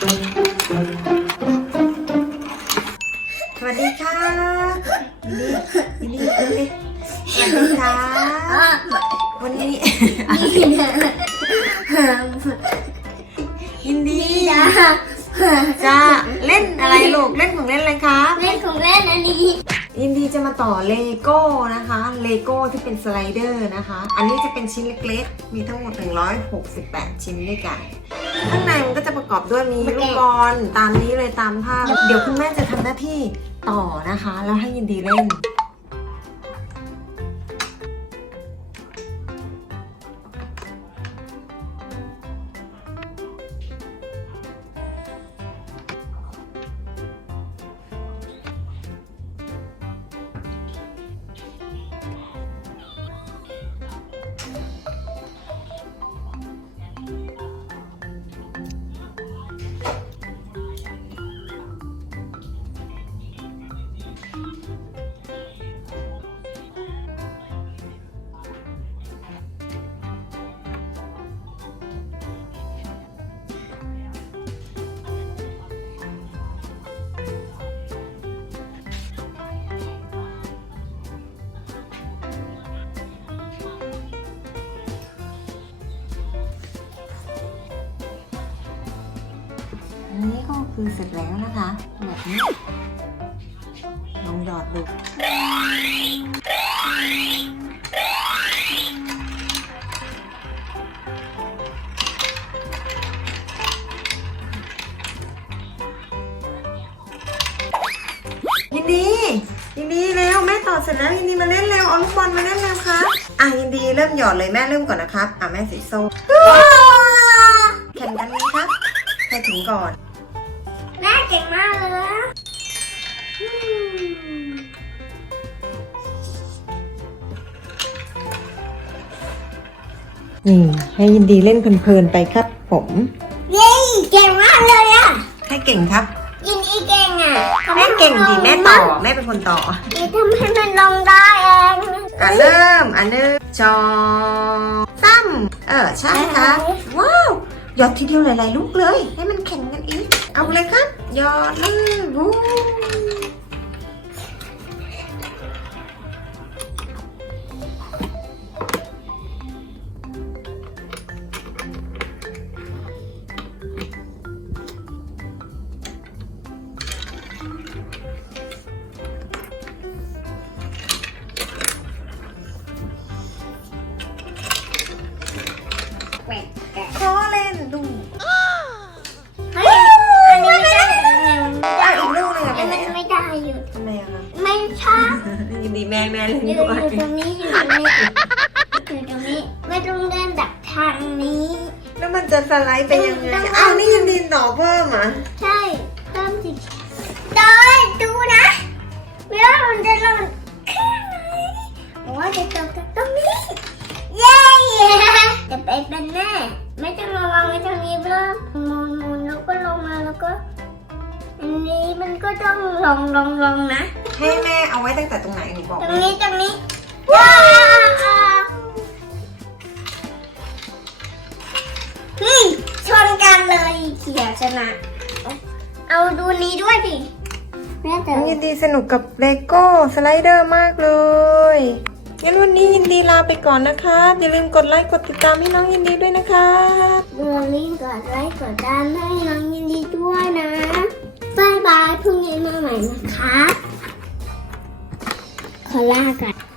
สวัสดีค่ะยินดียินดียินดีสวัสดีค่ะวันนี้ยินดีจะเล่นอะไรลูกเล่นของเล่นอะไรครับเล่นของเล่นอันนี้ยิ นดีจะมาต่อเลโก้นะคะเลโก้ที่เป็นสไลเดอร์นะคะ อันนี้จะเป็นชิ้นเล็กๆ มีทั้งหมด 168 ชิ้นด้วยกัน ข้างในมันก็จะประกอบด้วยมีลูกบอลตามนี้เลยตามภาพ เดี๋ยวคุณแม่จะทำหน้าที่ต่อนะคะ แล้วให้ยินดีเล่น อันนี้ก็คือเสร็จแล้วนะคะแบบนี้ลองหยอดดูยินดี ยินดีเร็วแม่ต่อเสร็จแล้วยินดีมาเล่นเร็วเอาลูกบอลมาเล่นเร็วครับอะยินดีเริ่มหยอดเลยแม่เริ่มก่อนนะครับอะแม่สีส้มแข่งกันนี้ครับใครถึงก่อน เก่งมากเลยนะนี่ ให้ยินดีเล่นเพลินๆไปครับผมเย้เก่งมากเลยอะให้เก่งครับ ยินอีเก่งอะแม่เก่งดีแม่ต่อแม่เป็นคนต่อนี่ทำให้มันลงได้เองอะเริ่มอันหนึงจองซ้ำเออใช่ครับว้าวหยอดทีเดียวหลายๆลูกเลย ให้มันแข่งกันอีก เอาเลยครับหยอดเลยวู้ขอเล่นดู นดีแม่แม่เล่นอยู่ด้วยอยู่ตรงนี้อยู่ตรงนี้อยู่ตรงนี้ ไม่ต้องเดินแบบทางนี้ แล้วมันจะสไลด์ไปยังไง อ้าว นี่ยินดีต่อเพิ่มอะใช่เพิ่มสิเดินดูนะเวลามันจะหล่นแค่ไหนบอกว่าจะตกจากตรงนี้ เย้จะไปเป็นแน่ไม่ต้องระวังไว้ตรงนี้เพิ่มหมุนหมุนแล้วก็ลงมาแล้วก็ อันนี้มันก็ต้องลงลงลงนะ ให้แม่เอาไว้ตั้งแต่ตรงไหนหนูบอกตรงแม่นี้ตรงนี้ว้าวนี่ชนกันเลยเขียชนะ เอาดูนี้ด้วยดิแม่แต่น้องยินดีสนุกกับเลโก้สไลเดอร์มากเลยงั้นวันนี้ยินดีลาไปก่อนนะคะอย่าลืมกดไลค์กดติดตามให้น้องยินดีด้วยนะคะเมื่อลิงกดไลค์กดตามให้น้องยินดีด้วยนะบายบายพรุ่งนี้มาใหม่นะคะ 可拉盖。